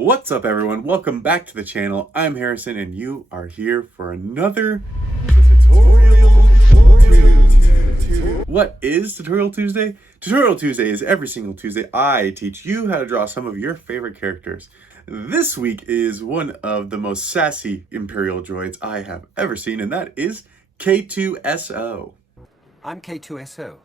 What's up, everyone? Welcome back to the channel. I'm Harrison and you are here for another Tutorial Tuesday. What is Tutorial Tuesday? Tutorial Tuesday is every single Tuesday I teach you how to draw some of your favorite characters. This week is one of the most sassy Imperial droids I have ever seen, and that is K-2S0. I'm K-2S0.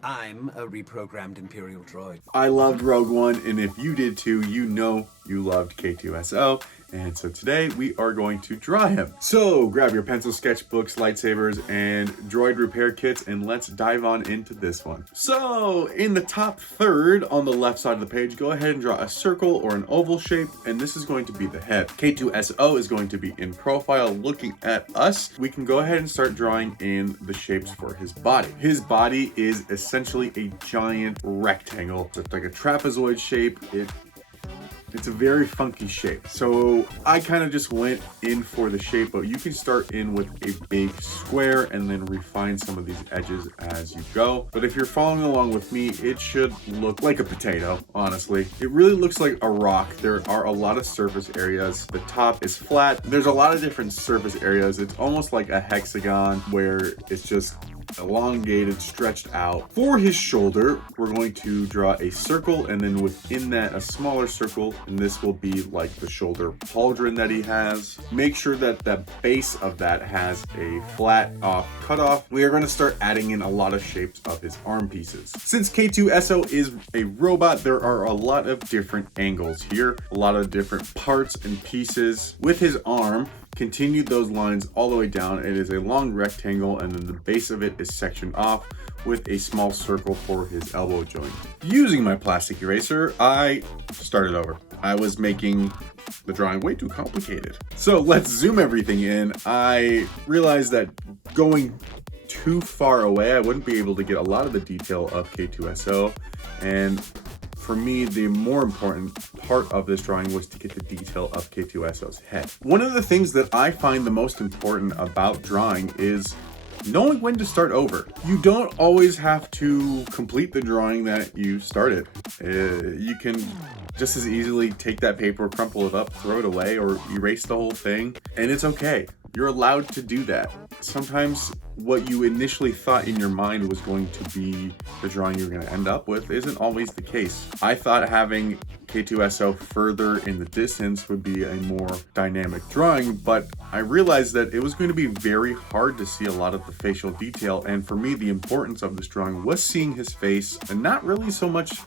I'm a reprogrammed Imperial droid. I loved Rogue One, and if you did too, you know you loved K-2S0. And so today we are going to draw him. So grab your pencil, sketchbooks, lightsabers, and droid repair kits, and let's dive on into this one. So in the top third on the left side of the page, go ahead and draw a circle or an oval shape, and this is going to be the head. K-2S0 is going to be in profile looking at us. We can go ahead and start drawing in the shapes for his body. His body is essentially a giant rectangle. It's like a trapezoid shape. It's a very funky shape. So I kind of just went in for the shape, but you can start in with a big square and then refine some of these edges as you go. But if you're following along with me, it should look like a potato, honestly. It really looks like a rock. There are a lot of surface areas. The top is flat. There's a lot of different surface areas. It's almost like a hexagon where it's just elongated, stretched out. For his shoulder, we're going to draw a circle, and then within that a smaller circle, and this will be like the shoulder pauldron that he has. Make sure that the base of that has a flat cutoff. We are going to start adding in a lot of shapes of his arm pieces. Since K-2S0 is a robot, there are a lot of different angles here, a lot of different parts and pieces. With his arm, continue those lines all the way down. It is a long rectangle, and then the base of it is sectioned off with a small circle for his elbow joint. Using my plastic eraser, I started over. I was making the drawing way too complicated. So let's zoom everything in. I realized that going too far away, I wouldn't be able to get a lot of the detail of K-2S0, and for me, the more important part of this drawing was to get the detail of K-2S0's head. One of the things that I find the most important about drawing is knowing when to start over. You don't always have to complete the drawing that you started. You can just as easily take that paper, crumple it up, throw it away, or erase the whole thing, and it's okay. You're allowed to do that. Sometimes what you initially thought in your mind was going to be the drawing you're going to end up with isn't always the case. I thought having K-2S0 further in the distance would be a more dynamic drawing, but I realized that it was going to be very hard to see a lot of the facial detail, and for me the importance of this drawing was seeing his face and not really so much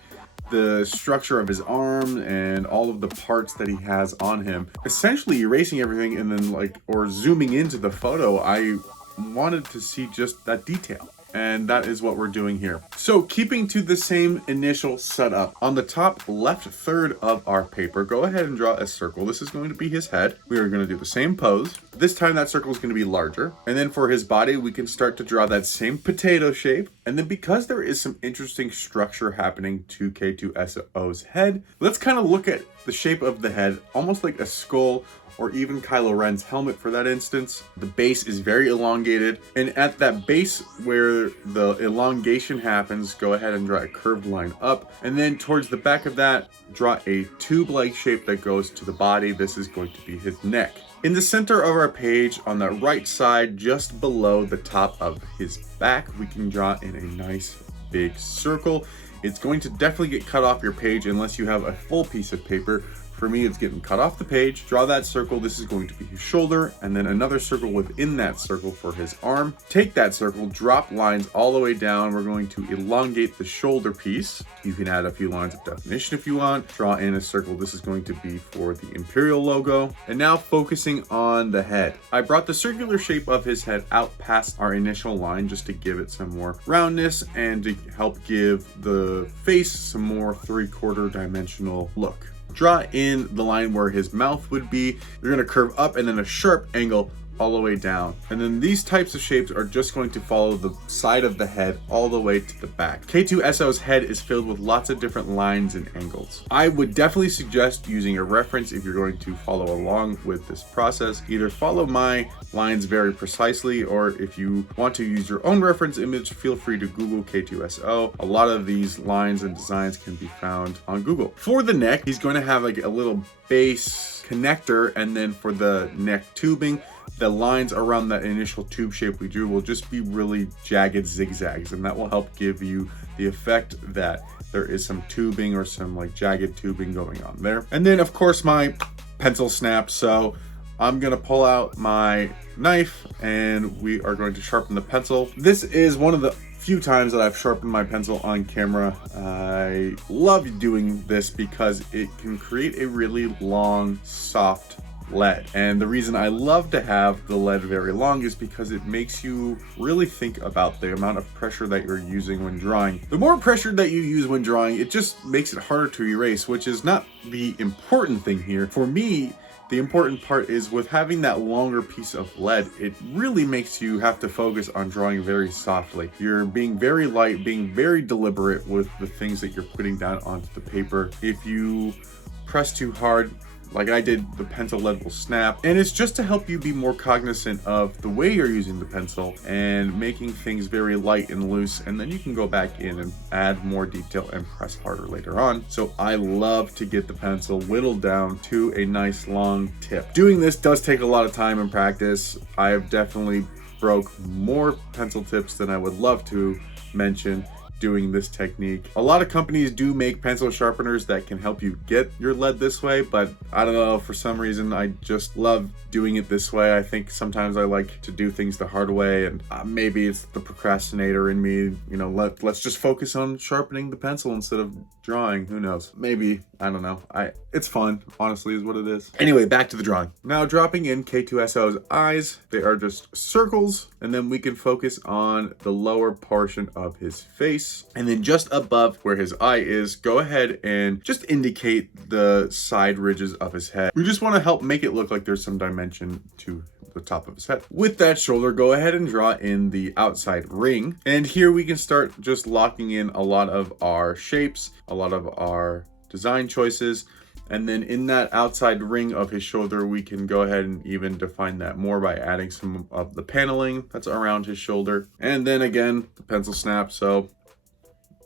the structure of his arm and all of the parts that he has on him. Essentially erasing everything and then or zooming into the photo, I wanted to see just that detail. And that is what we're doing here. So keeping to the same initial setup, on the top left third of our paper, go ahead and draw a circle. This is going to be his head. We are going to do the same pose. This time that circle is going to be larger. And then for his body, we can start to draw that same potato shape. And then because there is some interesting structure happening to K-2S0's head, let's kind of look at the shape of the head, almost like a skull, or even Kylo Ren's helmet for that instance. The base is very elongated, and at that base where the elongation happens, go ahead and draw a curved line up, and then towards the back of that, draw a tube-like shape that goes to the body. This is going to be his neck. In the center of our page, on the right side, just below the top of his back, we can draw in a nice big circle. It's going to definitely get cut off your page unless you have a full piece of paper. For me, it's getting cut off the page. Draw that circle. This is going to be his shoulder, and then another circle within that circle for his arm. Take that circle, drop lines all the way down. We're going to elongate the shoulder piece. You can add a few lines of definition if you want. Draw in a circle. This is going to be for the Imperial logo. And now focusing on the head. I brought the circular shape of his head out past our initial line just to give it some more roundness and to help give the face some more 3/4 dimensional look. Draw in the line where his mouth would be. You're going to curve up and then a sharp angle all the way down. And then these types of shapes are just going to follow the side of the head all the way to the back. K-2S0's head is filled with lots of different lines and angles. I would definitely suggest using a reference if you're going to follow along with this process. Either follow my lines very precisely, or if you want to use your own reference image, feel free to Google K-2S0. A lot of these lines and designs can be found on Google. For the neck, he's going to have like a little base connector, and then for the neck tubing, the lines around that initial tube shape we drew will just be really jagged zigzags, and that will help give you the effect that there is some tubing or some like jagged tubing going on there. And then of course my pencil snapped, so I'm gonna pull out my knife and we are going to sharpen the pencil. This is one of the few times that I've sharpened my pencil on camera. I love doing this because it can create a really long, soft lead. And the reason I love to have the lead very long is because it makes you really think about the amount of pressure that you're using when drawing. The more pressure that you use when drawing, it just makes it harder to erase, which is not the important thing here. For me, the important part is with having that longer piece of lead, it really makes you have to focus on drawing very softly. You're being very light, being very deliberate with the things that you're putting down onto the paper. If you press too hard, like I did, the pencil lead will snap. And it's just to help you be more cognizant of the way you're using the pencil and making things very light and loose. And then you can go back in and add more detail and press harder later on. So I love to get the pencil whittled down to a nice long tip. Doing this does take a lot of time and practice. I have definitely broke more pencil tips than I would love to mention doing this technique. A lot of companies do make pencil sharpeners that can help you get your lead this way, but I don't know, for some reason I just love doing it this way. I think sometimes I like to do things the hard way, and maybe it's the procrastinator in me, you know, let's just focus on sharpening the pencil instead of drawing. Who knows? Maybe, I don't know. It's fun, honestly, is what it is. Anyway, back to the drawing. Now dropping in K-2S0's eyes, they are just circles, and then we can focus on the lower portion of his face. And then just above where his eye is, go ahead and just indicate the side ridges of his head. We just want to help make it look like there's some dimension to the top of his head. With that shoulder, go ahead and draw in the outside ring. And here we can start just locking in a lot of our shapes, a lot of our design choices. And then in that outside ring of his shoulder, we can go ahead and even define that more by adding some of the paneling that's around his shoulder. And then again, the pencil snap, so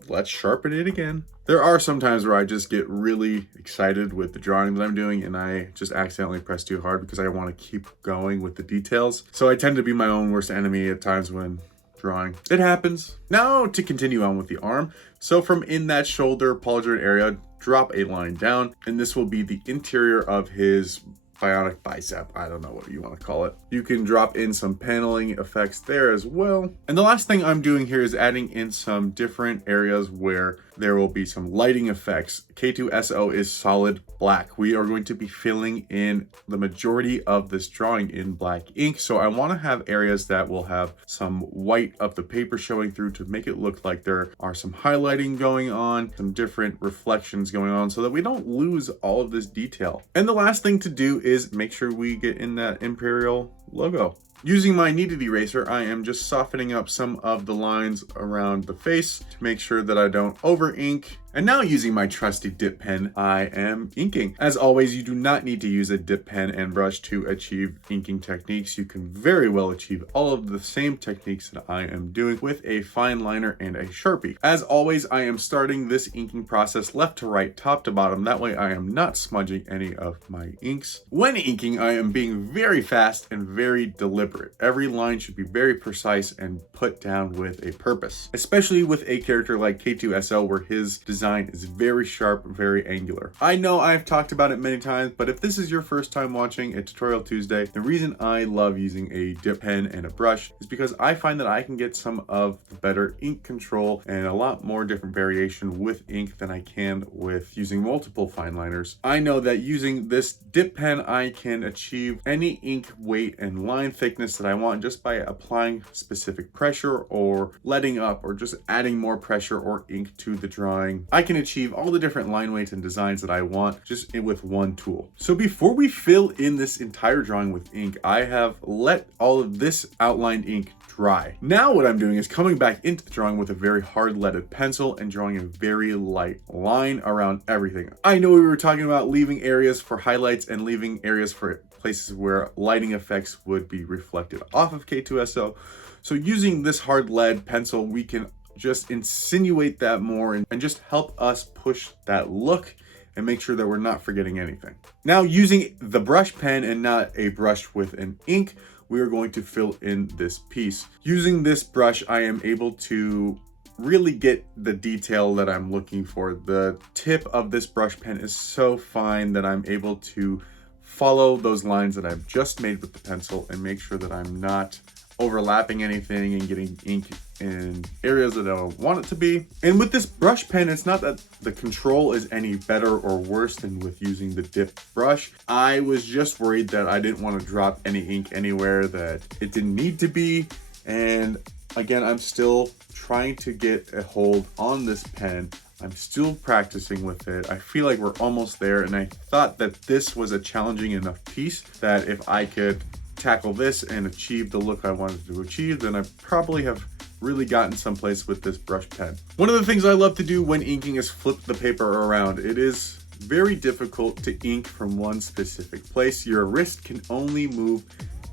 let's sharpen it again. There are some times where I just get really excited with the drawing that I'm doing and I just accidentally press too hard because I want to keep going with the details. So I tend to be my own worst enemy at times when drawing. It happens. Now to continue on with the arm. So from in that shoulder pauldron area, drop a line down, and this will be the interior of his bionic bicep. I don't know what you want to call it. You can drop in some paneling effects there as well. And the last thing I'm doing here is adding in some different areas where there will be some lighting effects. K-2S0 is solid black. We are going to be filling in the majority of this drawing in black ink. So I want to have areas that will have some white of the paper showing through to make it look like there are some highlighting going on, some different reflections going on, so that we don't lose all of this detail. And the last thing to do is make sure we get in that Imperial logo. Using my kneaded eraser, I am just softening up some of the lines around the face to make sure that I don't over ink. And now using my trusty dip pen, I am inking. As always, you do not need to use a dip pen and brush to achieve inking techniques. You can very well achieve all of the same techniques that I am doing with a fine liner and a Sharpie. As always, I am starting this inking process left to right, top to bottom. That way I am not smudging any of my inks. When inking, I am being very fast and very deliberate. Every line should be very precise and put down with a purpose, especially with a character like K-2S0 where his design is very sharp, very angular. I know I've talked about it many times, but if this is your first time watching a Tutorial Tuesday, the reason I love using a dip pen and a brush is because I find that I can get some of the better ink control and a lot more different variation with ink than I can with using multiple fine liners. I know that using this dip pen, I can achieve any ink weight and line thickness that I want just by applying specific pressure or letting up or just adding more pressure or ink to the drawing. I can achieve all the different line weights and designs that I want just with one tool. So before we fill in this entire drawing with ink, I have let all of this outlined ink dry. Now what I'm doing is coming back into the drawing with a very hard leaded pencil and drawing a very light line around everything. I know we were talking about leaving areas for highlights and leaving areas for places where lighting effects would be reflected off of K-2S0. So using this hard lead pencil, we can just insinuate that more and just help us push that look and make sure that we're not forgetting anything. Now using the brush pen and not a brush with an ink, we are going to fill in this piece. Using this brush, I am able to really get the detail that I'm looking for. The tip of this brush pen is so fine that I'm able to follow those lines that I've just made with the pencil and make sure that I'm not overlapping anything and getting ink in areas that I don't want it to be. And with this brush pen, it's not that the control is any better or worse than with using the dip brush. I was just worried that I didn't want to drop any ink anywhere that it didn't need to be. And again, I'm still trying to get a hold on this pen. I'm still practicing with it. I feel like we're almost there, and I thought that this was a challenging enough piece that if I could tackle this and achieve the look I wanted to achieve, then I probably have really gotten someplace with this brush pen. One of the things I love to do when inking is flip the paper around. It is very difficult to ink from one specific place. Your wrist can only move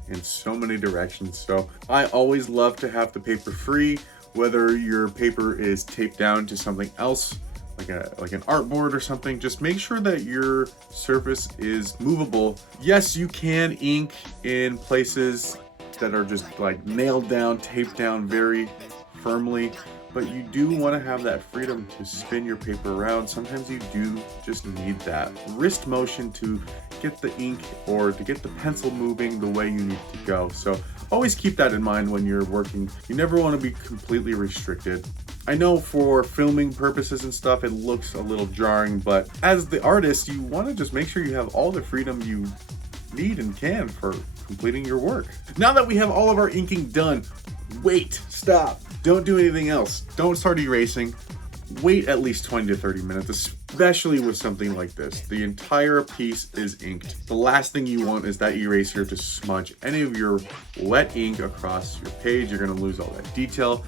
in so many directions. So I always love to have the paper free, whether your paper is taped down to something else, like an artboard or something. Just make sure that your surface is movable. Yes, you can ink in places that are just like nailed down, taped down very firmly, but you do want to have that freedom to spin your paper around. Sometimes you do just need that wrist motion to get the ink or to get the pencil moving the way you need to go. So always keep that in mind when you're working. You never want to be completely restricted. I know for filming purposes and stuff, it looks a little jarring, but as the artist, you want to just make sure you have all the freedom you need and can for completing your work. Now that we have all of our inking done, wait, stop, don't do anything else. Don't start erasing. Wait at least 20 to 30 minutes, especially with something like this. The entire piece is inked. The last thing you want is that eraser to smudge any of your wet ink across your page. You're gonna lose all that detail.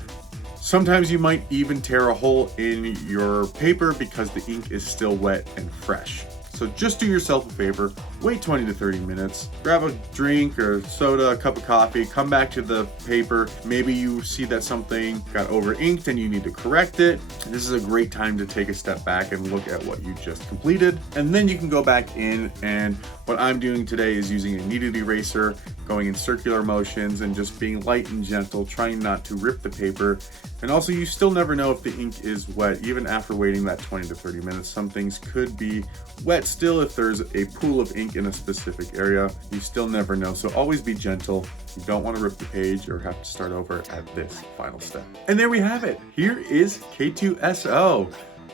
Sometimes you might even tear a hole in your paper because the ink is still wet and fresh. So just do yourself a favor, wait 20 to 30 minutes, grab a drink or soda, a cup of coffee, come back to the paper. Maybe you see that something got over inked and you need to correct it. This is a great time to take a step back and look at what you just completed. And then you can go back in, and what I'm doing today is using a kneaded eraser, going in circular motions and just being light and gentle, trying not to rip the paper. And also, you still never know if the ink is wet, even after waiting that 20 to 30 minutes. Some things could be wet still. If there's a pool of ink in a specific area, you still never know. So always be gentle. You don't want to rip the page or have to start over at this final step. And there we have it. Here is K-2S0.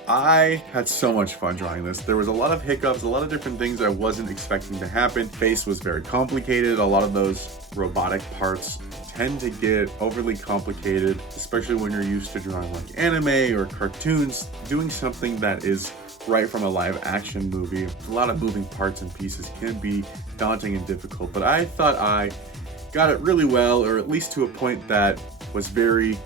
I had so much fun drawing this. There was a lot of hiccups, a lot of different things I wasn't expecting to happen. Face was very complicated. A lot of those robotic parts tend to get overly complicated, especially when you're used to drawing like anime or cartoons. Doing something that is right from a live action movie, a lot of moving parts and pieces can be daunting and difficult, but I thought I got it really well, or at least to a point that was very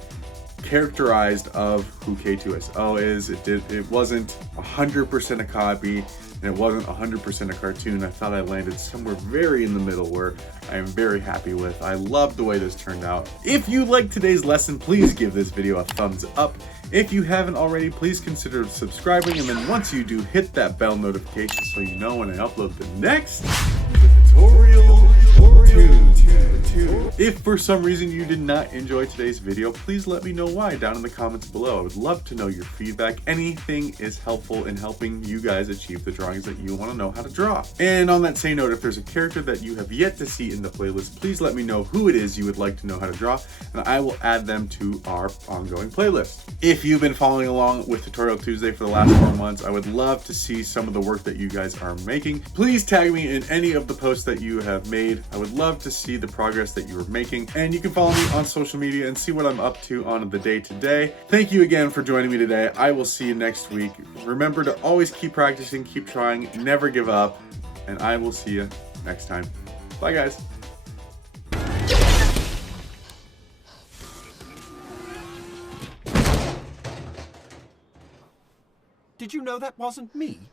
characterized of who K-2S0 is. It wasn't 100% a copy, and it wasn't 100% a cartoon. I thought I landed somewhere very in the middle where I am very happy with. I love the way this turned out. If you liked today's lesson, please give this video a thumbs up. If you haven't already, please consider subscribing, and then once you do, hit that bell notification so you know when I upload the next tutorial. If for some reason you did not enjoy today's video, please let me know why down in the comments below. I would love to know your feedback. Anything is helpful in helping you guys achieve the drawings that you want to know how to draw. And on that same note, if there's a character that you have yet to see in the playlist, please let me know who it is you would like to know how to draw, and I will add them to our ongoing playlist. If you've been following along with Tutorial Tuesday for the last 4 months, I would love to see some of the work that you guys are making. Please tag me in any of the posts that you have made I would love to see the progress that you are making. And you can follow me on social media and see what I'm up to on the day-to-day. Thank you again for joining me today. I will see you next week. Remember to always keep practicing, keep trying, never give up, and I will see you next time. Bye, guys. Did you know that wasn't me?